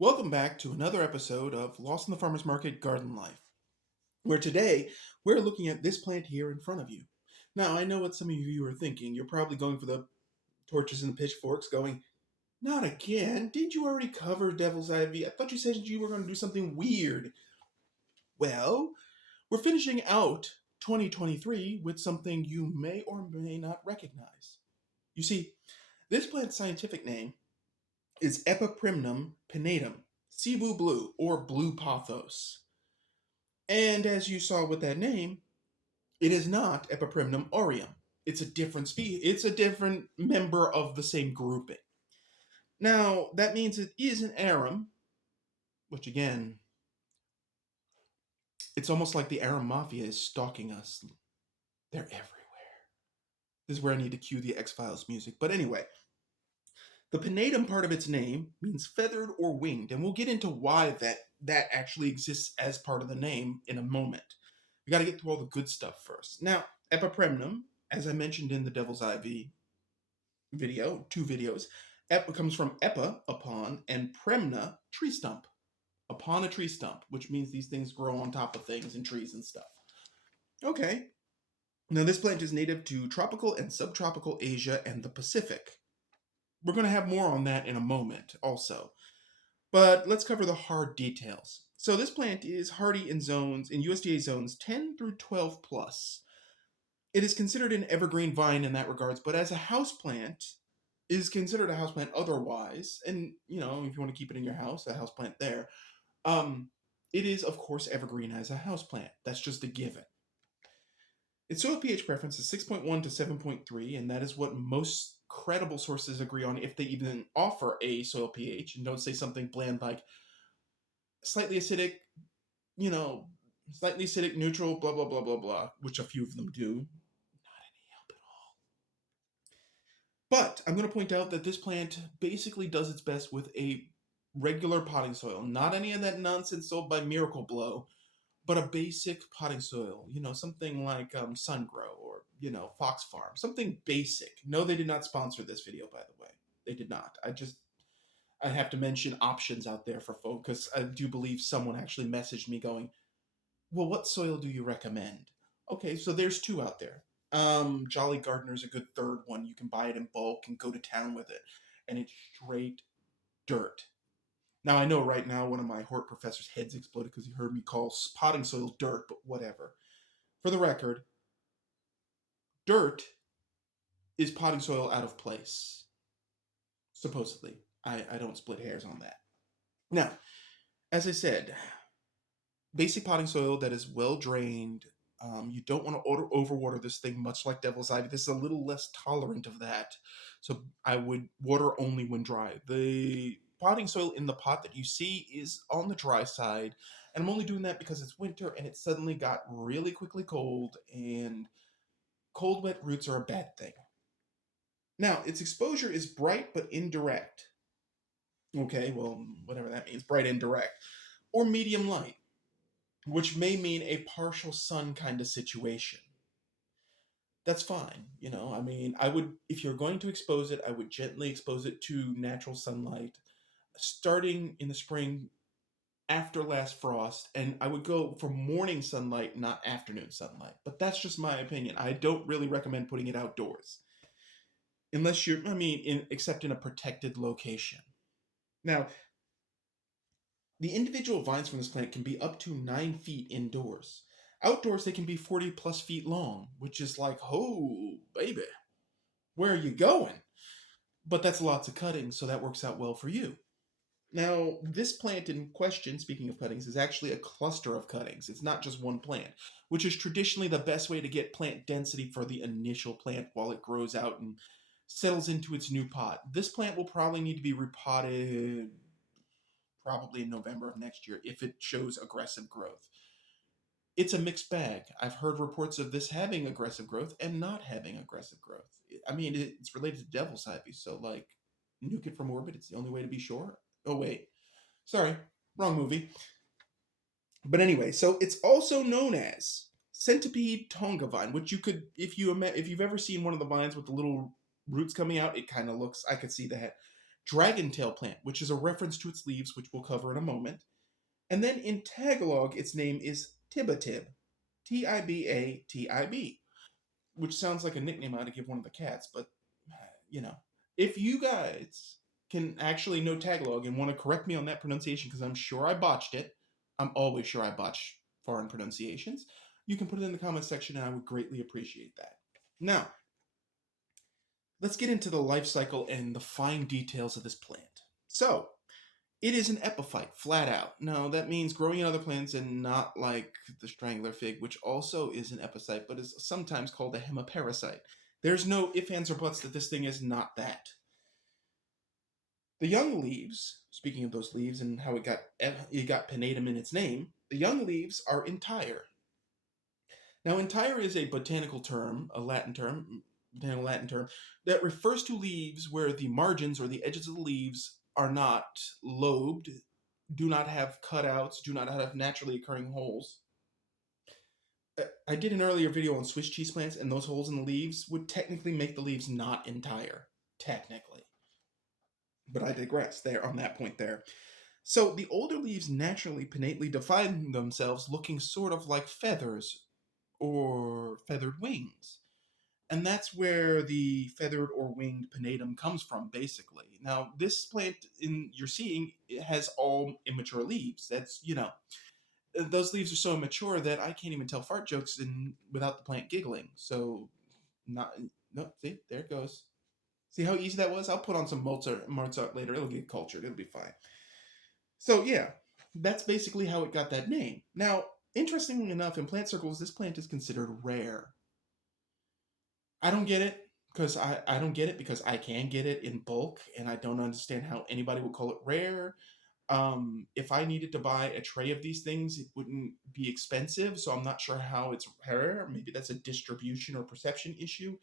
Welcome back to another episode of Lost in the Farmer's Market Garden Life, where today we're looking at this plant here in front of you. Now, I know what some of you are thinking. You're probably going for the torches and the pitchforks, going, not again. Did you already cover Devil's Ivy? I thought you said you were going to do something weird. Well, we're finishing out 2023 with something you may or may not recognize. You see, this plant's scientific name is Epipremnum pinnatum, Cebu Blue, or Blue Pothos. And as you saw with that name, it is not Epipremnum aureum. It's a different species. It's a different member of the same grouping. Now, that means it is an arum, which again, it's almost like the arum mafia is stalking us. They're everywhere. This is where I need to cue the X-Files music. But anyway, the pinnatum part of its name means feathered or winged, and we'll get into why that actually exists as part of the name in a moment. We got to get through all the good stuff first. Now, Epipremnum, as I mentioned in the Devil's Ivy video, two videos, comes from epa, upon, and premna, tree stump, upon a tree stump, which means these things grow on top of things and trees and stuff. Okay. Now, this plant is native to tropical and subtropical Asia and the Pacific. We're going to have more on that in a moment also. But let's cover the hard details. So this plant is hardy in USDA zones 10 through 12 plus. It is considered an evergreen vine in that regards, but as a houseplant, is considered a houseplant otherwise. And, if you want to keep it in your house, a houseplant there. It is, of course, evergreen as a houseplant. That's just a given. Its soil pH preference is 6.1 to 7.3, and that is what most credible sources agree on if they even offer a soil pH and don't say something bland like slightly acidic, slightly acidic, neutral, blah, blah, blah, blah, blah, which a few of them do. Not any help at all. But I'm going to point out that this plant basically does its best with a regular potting soil, not any of that nonsense sold by Miracle Blow, but a basic potting soil, something like Sungrow or, Fox Farm, something basic. No, they did not sponsor this video, by the way. They did not. I have to mention options out there for folks, because I do believe someone actually messaged me going, well, what soil do you recommend? Okay, so there's two out there. Jolly Gardener's a good third one. You can buy it in bulk and go to town with it. And it's straight dirt. Now, I know right now one of my hort professor's heads exploded because he heard me call potting soil dirt, but whatever. For the record, dirt is potting soil out of place. Supposedly. I don't split hairs on that. Now, as I said, basic potting soil that is well drained. You don't want to overwater this thing, much like Devil's Ivy. This is a little less tolerant of that. So I would water only when dry. The potting soil in the pot that you see is on the dry side, and I'm only doing that because it's winter and it suddenly got really quickly cold, and cold wet roots are a bad thing. Now, its exposure is bright but indirect. Okay, well, whatever that means, bright indirect, or medium light, which may mean a partial sun kind of situation. That's fine, I would, if you're going to expose it, I would gently expose it to natural sunlight, starting in the spring after last frost, and I would go for morning sunlight, not afternoon sunlight. But that's just my opinion. I don't really recommend putting it outdoors. Unless except in a protected location. Now, the individual vines from this plant can be up to 9 feet indoors. Outdoors, they can be 40 plus feet long, which is like, oh, baby, where are you going? But that's lots of cutting, so that works out well for you. Now, this plant in question, speaking of cuttings, is actually a cluster of cuttings. It's not just one plant, which is traditionally the best way to get plant density for the initial plant while it grows out and settles into its new pot. This plant will probably need to be repotted probably in November of next year if it shows aggressive growth. It's a mixed bag. I've heard reports of this having aggressive growth and not having aggressive growth. It's related to Devil's Ivy, so nuke it from orbit. It's the only way to be sure. Oh, wait. Sorry. Wrong movie. But anyway, so it's also known as centipede tonga vine, which you could, if you've ever seen one of the vines with the little roots coming out, it kind of looks, I could see that. dragon tail plant, which is a reference to its leaves, which we'll cover in a moment. And then in Tagalog, its name is Tibatib, Tibatib, which sounds like a nickname I ought to give one of the cats, but you know. If you guys can actually know Tagalog and want to correct me on that pronunciation, because I'm sure I botched it, I'm always sure I botch foreign pronunciations, you can put it in the comments section and I would greatly appreciate that. Now, let's get into the life cycle and the fine details of this plant. So, it is an epiphyte, flat out. Now, that means growing in other plants and not like the strangler fig, which also is an epiphyte, but is sometimes called a hemiparasite. There's no ifs, ands, or buts that this thing is not that. The young leaves, speaking of those leaves and how it got pinnatum in its name, the young leaves are entire. Now, entire is a botanical term, a Latin term, that refers to leaves where the margins or the edges of the leaves are not lobed, do not have cutouts, do not have naturally occurring holes. I did an earlier video on Swiss cheese plants, and those holes in the leaves would technically make the leaves not entire, technically. But I digress there on that point there. So the older leaves naturally pinnately define themselves looking sort of like feathers or feathered wings. And that's where the feathered or winged pinnatum comes from, basically. Now, this plant you're seeing, it has all immature leaves. That's, those leaves are so immature that I can't even tell fart jokes without the plant giggling. So, see, there it goes. See how easy that was? I'll put on some Mozart later. It'll get cultured. It'll be fine. So, yeah, that's basically how it got that name. Now, interestingly enough, in plant circles, this plant is considered rare. I don't get it because I don't get it because I can get it in bulk, and I don't understand how anybody would call it rare. If I needed to buy a tray of these things, it wouldn't be expensive, so I'm not sure how it's rare. Maybe that's a distribution or perception issue.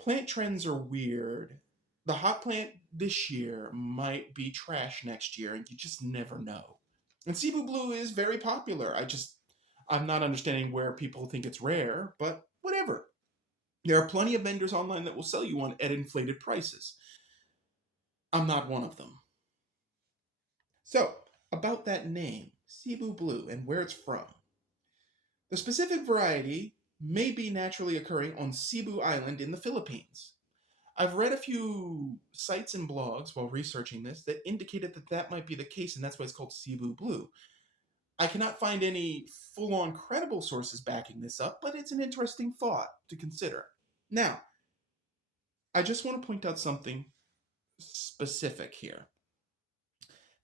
Plant trends are weird. The hot plant this year might be trash next year, and you just never know. And Cebu Blue is very popular. I'm not understanding where people think it's rare, but whatever. There are plenty of vendors online that will sell you one at inflated prices. I'm not one of them. So, about that name, Cebu Blue, and where it's from. The specific variety may be naturally occurring on Cebu Island in the Philippines. I've read a few sites and blogs while researching this that indicated that might be the case, and that's why it's called Cebu Blue. I cannot find any full-on credible sources backing this up, but it's an interesting thought to consider. Now, I just want to point out something specific here.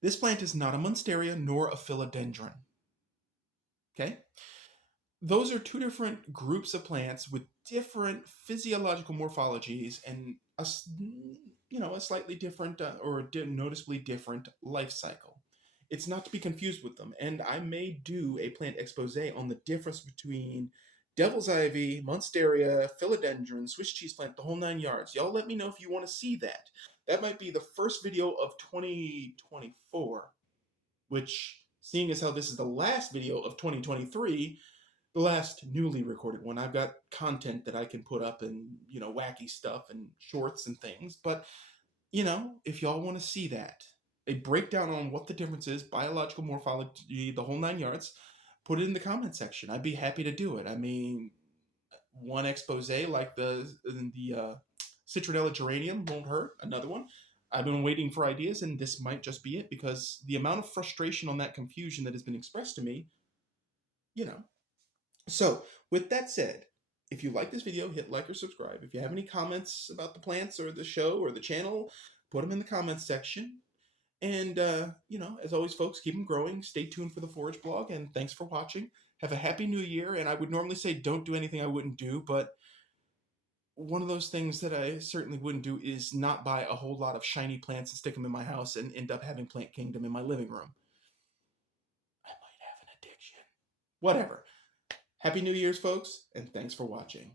This plant is not a monstera nor a philodendron. Okay? Those are two different groups of plants with different physiological morphologies and a slightly different or a noticeably different life cycle. It's not to be confused with them, and I may do a plant expose on the difference between devil's ivy, monstera, philodendron, Swiss cheese plant, the whole 9 yards. Y'all let me know if you want to see that. That might be the first video of 2024, which, seeing as how this is the last video of 2023, the last newly recorded one, I've got content that I can put up and, wacky stuff and shorts and things. But, if y'all want to see that, a breakdown on what the difference is, biological morphology, the whole 9 yards, put it in the comment section. I'd be happy to do it. I mean, one expose like the citronella geranium won't hurt. Another one. I've been waiting for ideas, and this might just be it, because the amount of frustration on that confusion that has been expressed to me, So, with that said, if you like this video, hit like or subscribe. If you have any comments about the plants or the show or the channel, put them in the comments section. And, as always, folks, keep them growing. Stay tuned for the Forage blog, and thanks for watching. Have a happy new year, and I would normally say don't do anything I wouldn't do, but one of those things that I certainly wouldn't do is not buy a whole lot of shiny plants and stick them in my house and end up having Plant Kingdom in my living room. I might have an addiction. Whatever. Happy New Year's, folks, and thanks for watching.